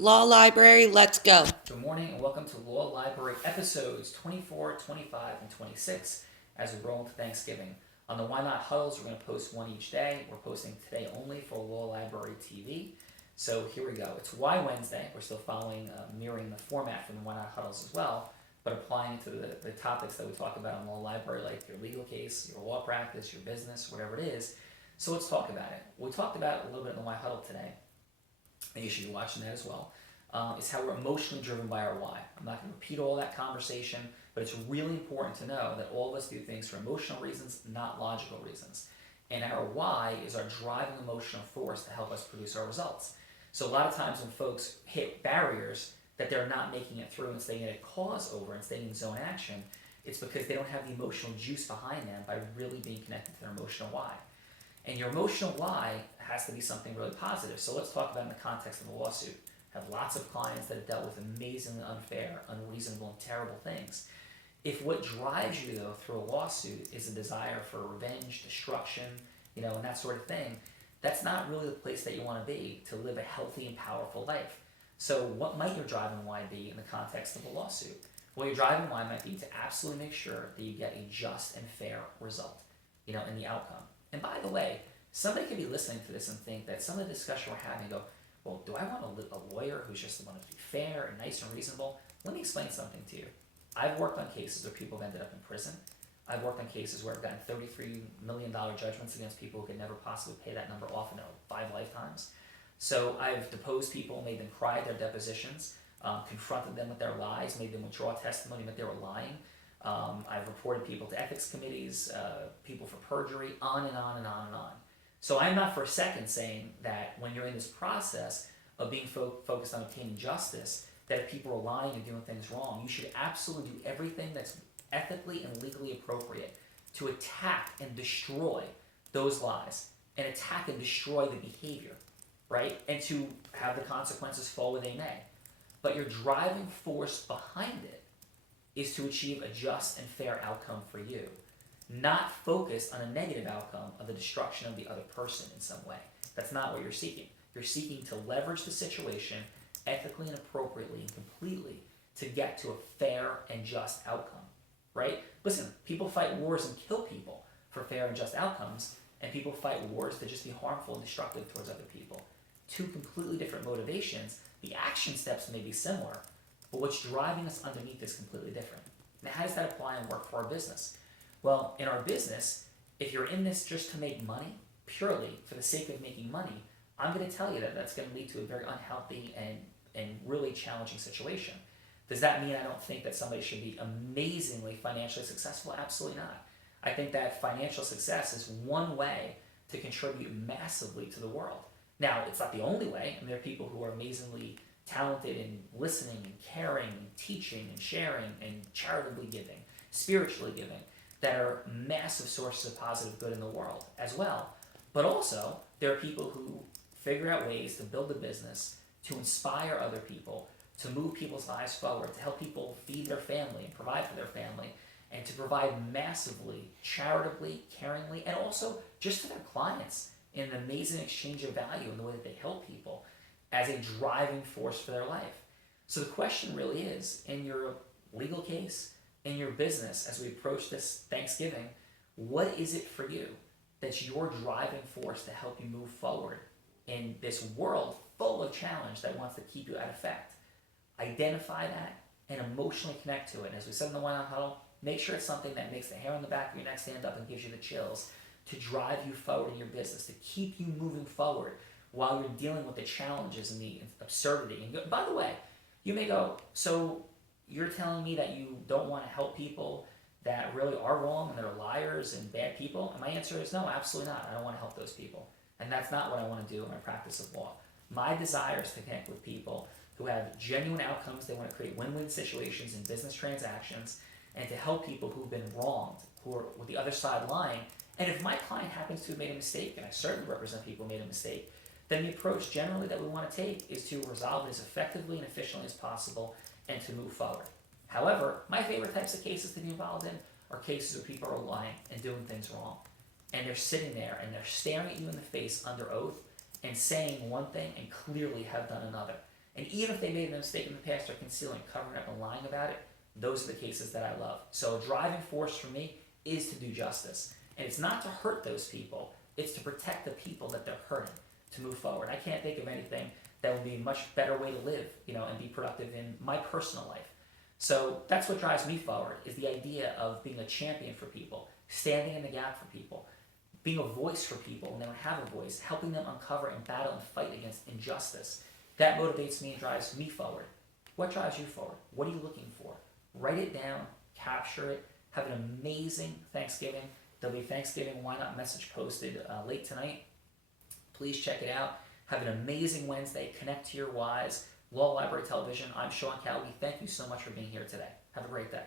Law Library, let's go. Good morning and welcome to Law Library episodes 24, 25, and 26 as we roll into Thanksgiving. On the Why Not Huddles, we're going to post one each day. We're posting today only for Law Library TV. So here we go. It's Why Wednesday. We're still mirroring the format from the Why Not Huddles as well, but applying to the topics that we talk about on Law Library, like your legal case, your law practice, your business, whatever it is. So let's talk about it. We talked about it a little bit in the Why Huddle today, and you should be watching that as well. Is how we're emotionally driven by our why. I'm not going to repeat all that conversation, but it's really important to know that all of us do things for emotional reasons, not logical reasons. And our why is our driving emotional force to help us produce our results. So a lot of times when folks hit barriers that they're not making it through and staying at a cause over and staying in zone action, it's because they don't have the emotional juice behind them by really being connected to their emotional why. And your emotional why has to be something really positive. So let's talk about it in the context of a lawsuit. Have lots of clients that have dealt with amazingly unfair, unreasonable, and terrible things. If what drives you though through a lawsuit is a desire for revenge, destruction, and that sort of thing, that's not really the place that you want to be to live a healthy and powerful life. So what might your driving why be in the context of a lawsuit? Well, your driving why might be to absolutely make sure that you get a just and fair result, in the outcome. And by the way, somebody could be listening to this and think that some of the discussion we're having go, well, do I want a lawyer who's just going to be fair and nice and reasonable? Let me explain something to you. I've worked on cases where people have ended up in prison. I've worked on cases where I've gotten $33 million judgments against people who could never possibly pay that number off in 5 lifetimes. So I've deposed people, made them cry at their depositions, confronted them with their lies, made them withdraw testimony that they were lying. I've reported people to ethics committees, people for perjury, on and on and on and on. So I'm not for a second saying that when you're in this process of being focused on obtaining justice, that if people are lying and doing things wrong, you should absolutely do everything that's ethically and legally appropriate to attack and destroy those lies and attack and destroy the behavior, right? And to have the consequences fall where they may. But your driving force behind it is to achieve a just and fair outcome for you, not focused on a negative outcome of the destruction of the other person in some way. That's not what you're seeking. You're seeking to leverage the situation ethically and appropriately and completely to get to a fair and just outcome, right? Listen, people fight wars and kill people for fair and just outcomes, and people fight wars to just be harmful and destructive towards other people. Two completely different motivations. The action steps may be similar, but what's driving us underneath is completely different. Now, how does that apply and work for our business? Well, in our business, if you're in this just to make money, purely for the sake of making money, I'm going to tell you that that's going to lead to a very unhealthy and really challenging situation. Does that mean I don't think that somebody should be amazingly financially successful? Absolutely not. I think that financial success is one way to contribute massively to the world. Now, it's not the only way. There are people who are amazingly talented in listening and caring and teaching and sharing and charitably giving, spiritually giving, that are massive sources of positive good in the world as well. But also, there are people who figure out ways to build a business, to inspire other people, to move people's lives forward, to help people feed their family and provide for their family, and to provide massively, charitably, caringly, and also just to their clients in an amazing exchange of value in the way that they help people as a driving force for their life. So the question really is, in your legal case, in your business, as we approach this Thanksgiving, what is it for you that's your driving force to help you move forward in this world full of challenge that wants to keep you at effect? Identify that and emotionally connect to it. And as we said in the Why Not Huddle, make sure it's something that makes the hair on the back of your neck stand up and gives you the chills to drive you forward in your business, to keep you moving forward while you're dealing with the challenges and the absurdity. And by the way, you may go, so you're telling me that you don't want to help people that really are wrong and they're liars and bad people? And my answer is no, absolutely not. I don't want to help those people. And that's not what I want to do in my practice of law. My desire is to connect with people who have genuine outcomes. They want to create win-win situations in business transactions and to help people who've been wronged, who are with the other side lying. And if my client happens to have made a mistake, and I certainly represent people who made a mistake, then the approach generally that we want to take is to resolve it as effectively and efficiently as possible and to move forward. However, my favorite types of cases to be involved in are cases where people are lying and doing things wrong. And they're sitting there and they're staring at you in the face under oath and saying one thing and clearly have done another. And even if they made a mistake in the past, they're concealing, covering up, and lying about it. Those are the cases that I love. So a driving force for me is to do justice. And it's not to hurt those people, it's to protect the people that they're hurting, to move forward. I can't think of anything that would be a much better way to live, and be productive in my personal life. So that's what drives me forward, is the idea of being a champion for people, standing in the gap for people, being a voice for people when they don't have a voice, helping them uncover and battle and fight against injustice. That motivates me and drives me forward. What drives you forward? What are you looking for? Write it down, capture it, have an amazing Thanksgiving. There'll be Thanksgiving Why Not message posted late tonight. Please check it out. Have an amazing Wednesday. Connect to your whys. Law Library Television, I'm Sean Callagy. Thank you so much for being here today. Have a great day.